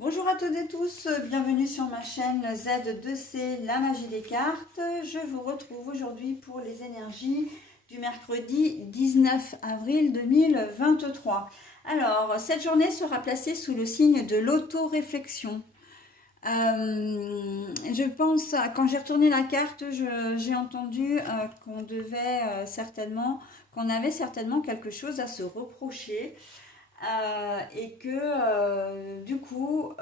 Bonjour à toutes et tous, bienvenue sur ma chaîne Z2C, la magie des cartes. Je vous retrouve aujourd'hui pour les énergies du mercredi 19 avril 2023. Alors, cette journée sera placée sous le signe de l'auto-réflexion. Je pense, quand j'ai retourné la carte, j'ai entendu qu'on devait certainement, qu'on avait certainement quelque chose à se reprocher. Et que du coup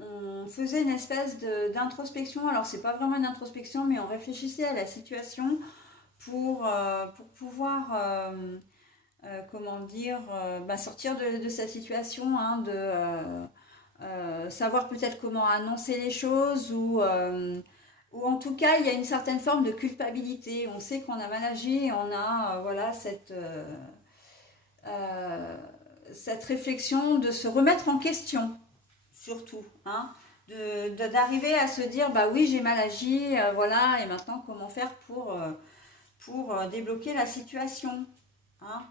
on faisait une espèce d'introspection. Alors c'est pas vraiment une introspection, mais on réfléchissait à la situation pour pouvoir comment dire sortir de sa situation, hein, savoir peut-être comment annoncer les choses ou en tout cas il y a une certaine forme de culpabilité. On sait qu'on a mal agi et on a voilà euh, cette réflexion de se remettre en question, surtout, hein, d'arriver à se dire, bah oui, j'ai mal agi, voilà, et maintenant comment faire pour débloquer la situation, hein,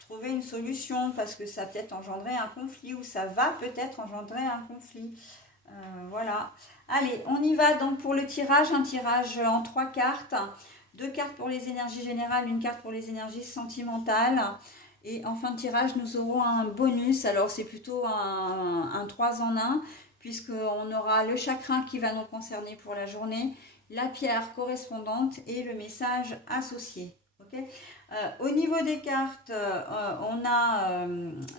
trouver une solution, parce que ça peut-être engendrer un conflit, ou ça va peut-être engendrer un conflit. Voilà. Allez, on y va donc pour le tirage, un tirage en 3 cartes. 2 cartes pour les énergies générales, une carte pour les énergies sentimentales. Et en fin de tirage, nous aurons un bonus. Alors, c'est plutôt un 3 en 1, puisqu'on aura le chakra qui va nous concerner pour la journée, la pierre correspondante et le message associé. Ok. Au niveau des cartes, on a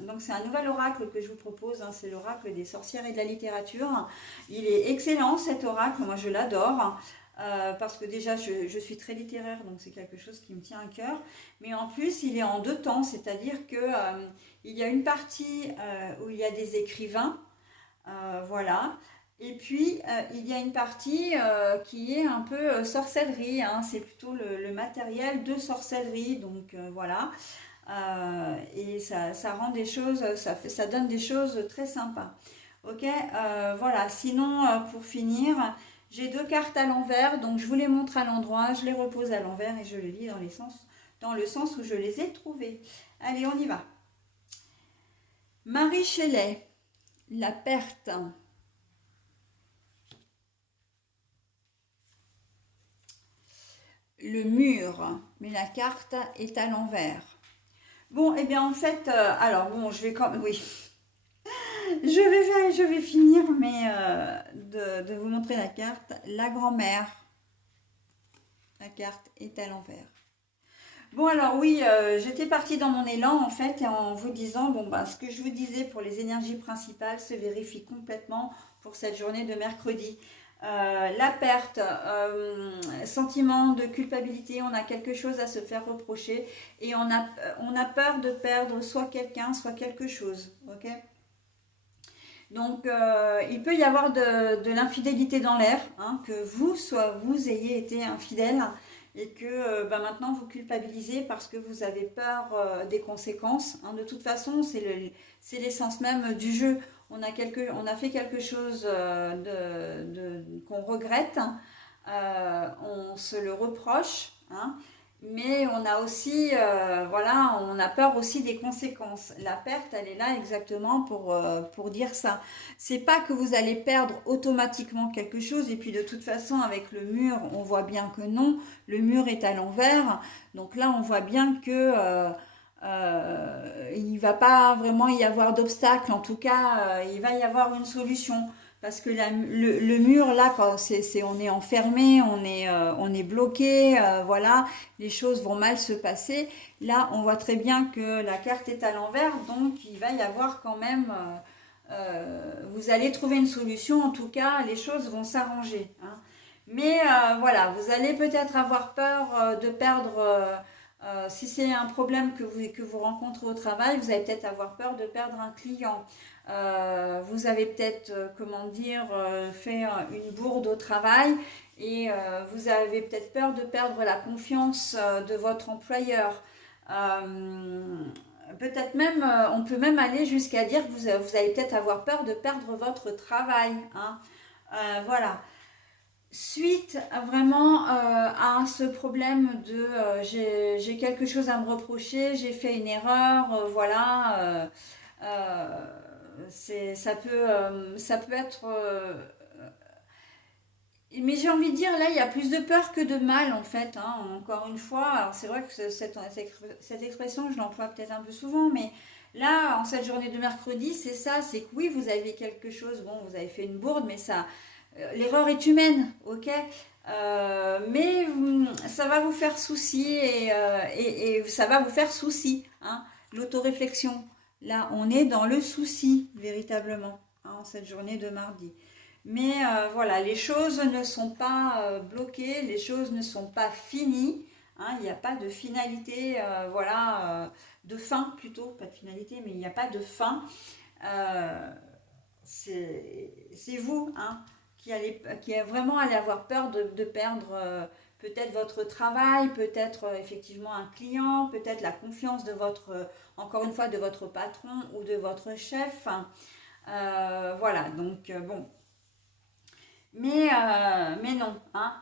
donc c'est un nouvel oracle que je vous propose, hein, c'est l'oracle des sorcières et de la littérature. Il est excellent cet oracle, moi je l'adore. Parce que déjà je suis très littéraire, donc c'est quelque chose qui me tient à cœur. Mais en plus, il est en 2 temps, c'est-à-dire que il y a une partie où il y a des écrivains, voilà. Et puis, il y a une partie qui est un peu sorcellerie, hein. C'est plutôt le matériel de sorcellerie. Donc, voilà. Et ça rend des choses, ça donne des choses très sympas. Ok, voilà. Sinon, pour finir, j'ai 2 cartes à l'envers. Donc, je vous les montre à l'endroit, je les repose à l'envers et je les lis dans le sens où je les ai trouvées. Allez, on y va. Marie Shelley, la perte. Le mur, mais la carte est à l'envers. Bon, et bien en fait, alors bon, je vais quand même, oui, je vais finir, mais de vous montrer la carte. La grand-mère, la carte est à l'envers. Bon, alors oui, j'étais partie dans mon élan en fait, et en vous disant, bon, bah, ce que je vous disais pour les énergies principales se vérifie complètement pour cette journée de mercredi. La perte, sentiment de culpabilité, on a quelque chose à se faire reprocher et on a peur de perdre soit quelqu'un, soit quelque chose. Ok. Donc, il peut y avoir de l'infidélité dans l'air, hein, que vous ayez été infidèle et que maintenant vous culpabilisez parce que vous avez peur des conséquences, hein. De toute façon, c'est l'essence même du jeu. On a fait quelque chose qu'on regrette, hein. On se le reproche, hein. Mais on a aussi, voilà, on a peur aussi des conséquences. La perte, elle est là exactement pour dire ça. C'est pas que vous allez perdre automatiquement quelque chose, et puis de toute façon, avec le mur, on voit bien que non, le mur est à l'envers. Donc là, on voit bien que il va pas vraiment y avoir d'obstacle. En tout cas, il va y avoir une solution. Parce que le mur, là, quand on est enfermé, on est bloqué, voilà, les choses vont mal se passer. Là, on voit très bien que la carte est à l'envers, donc il va y avoir quand même, vous allez trouver une solution, en tout cas, les choses vont s'arranger, hein. Mais voilà, vous allez peut-être avoir peur de perdre, si c'est un problème que vous rencontrez au travail, vous allez peut-être avoir peur de perdre un client. Vous avez peut-être, comment dire, fait une bourde au travail et vous avez peut-être peur de perdre la confiance de votre employeur. Euh, Peut-être même, on peut même aller jusqu'à dire que vous allez peut-être avoir peur de perdre votre travail, hein. Voilà. Suite vraiment à ce problème de j'ai quelque chose à me reprocher, j'ai fait une erreur, voilà. Euh, ça peut être... mais j'ai envie de dire, là, il y a plus de peur que de mal, en fait, hein. Encore une fois, alors c'est vrai que cette expression, je l'emploie peut-être un peu souvent, mais là, en cette journée de mercredi, c'est ça, c'est que oui, vous avez quelque chose, bon, vous avez fait une bourde, mais ça, l'erreur est humaine, ok. Mais ça va vous faire souci et ça va vous faire souci, hein. L'autoréflexion, là, on est dans le souci, véritablement, hein, en cette journée de mardi. Mais voilà, les choses ne sont pas bloquées, les choses ne sont pas finies, hein, il n'y a pas de finalité, voilà, de fin plutôt, pas de finalité, mais il n'y a pas de fin. Euh, c'est vous, hein, qui vraiment allez avoir peur de perdre peut-être votre travail, peut-être effectivement un client, peut-être la confiance de encore une fois, de votre patron ou de votre chef. Voilà, donc bon. Mais non, hein,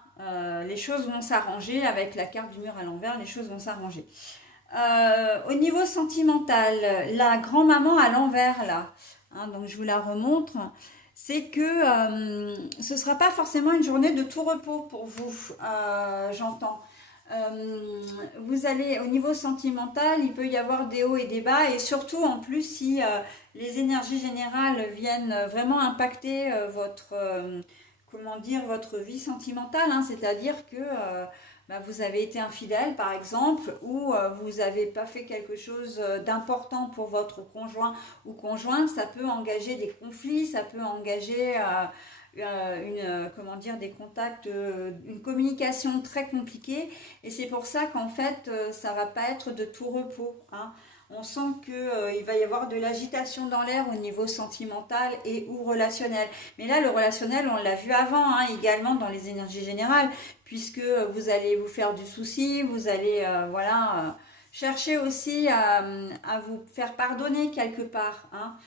les choses vont s'arranger avec la carte du mur à l'envers, les choses vont s'arranger. Au niveau sentimental, la grand-maman à l'envers, là, hein, donc je vous la remontre, c'est que ce ne sera pas forcément une journée de tout repos pour vous, j'entends. Vous allez, au niveau sentimental, il peut y avoir des hauts et des bas, et surtout en plus si les énergies générales viennent vraiment impacter comment dire, votre vie sentimentale, hein, c'est-à-dire que bah, vous avez été infidèle par exemple, ou vous n'avez pas fait quelque chose d'important pour votre conjoint ou conjointe, ça peut engager des conflits, ça peut engager comment dire, des contacts, une communication très compliquée, et c'est pour ça qu'en fait ça va pas être de tout repos, hein. On sent qu'il va y avoir de l'agitation dans l'air au niveau sentimental et ou relationnel. Mais là, le relationnel, on l'a vu avant, hein, également dans les énergies générales, puisque vous allez vous faire du souci, vous allez voilà, chercher aussi à vous faire pardonner quelque part, hein.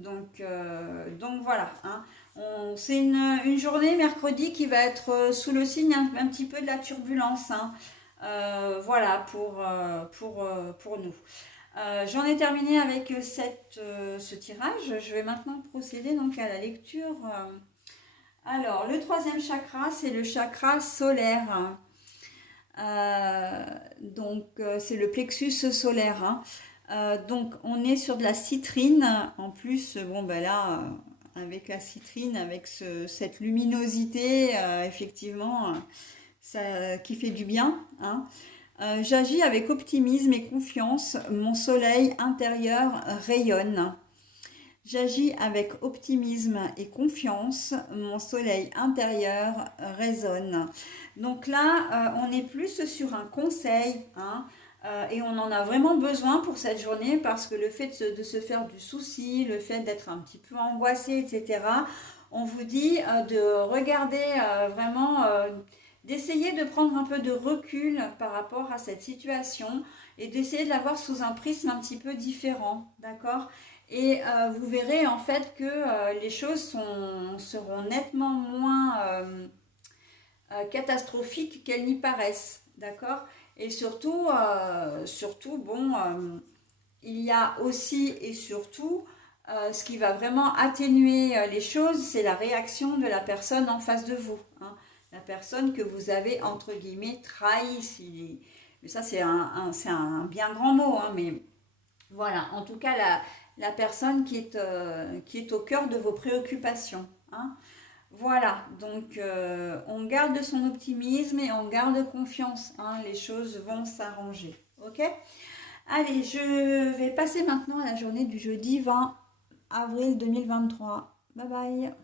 Donc voilà, hein. C'est une journée mercredi qui va être sous le signe un petit peu de la turbulence, hein. Voilà pour nous. J'en ai terminé avec ce tirage. Je vais maintenant procéder donc à la lecture. Alors, le troisième chakra, c'est le chakra solaire. C'est le plexus solaire, hein. Donc, on est sur de la citrine. En plus, bon, ben là, avec la citrine, avec cette luminosité, effectivement, qui fait du bien, hein. J'agis avec optimisme et confiance. Mon soleil intérieur rayonne. J'agis avec optimisme et confiance, mon soleil intérieur résonne. Donc là, on est plus sur un conseil, hein, et on en a vraiment besoin pour cette journée parce que le fait de se faire du souci, le fait d'être un petit peu angoissé, etc., on vous dit de regarder vraiment, d'essayer de prendre un peu de recul par rapport à cette situation et d'essayer de la voir sous un prisme un petit peu différent, d'accord ? Et vous verrez en fait que les choses seront nettement moins catastrophiques qu'elles n'y paraissent, d'accord? Et surtout, bon, il y a aussi et surtout ce qui va vraiment atténuer les choses, c'est la réaction de la personne en face de vous, hein. La personne que vous avez entre guillemets trahi. Mais ça c'est un bien grand mot, hein, mais voilà, en tout cas la personne qui est au cœur de vos préoccupations, hein. Voilà, donc on garde son optimisme et on garde confiance, hein, les choses vont s'arranger, ok? Allez, je vais passer maintenant à la journée du jeudi 20 avril 2023. Bye bye.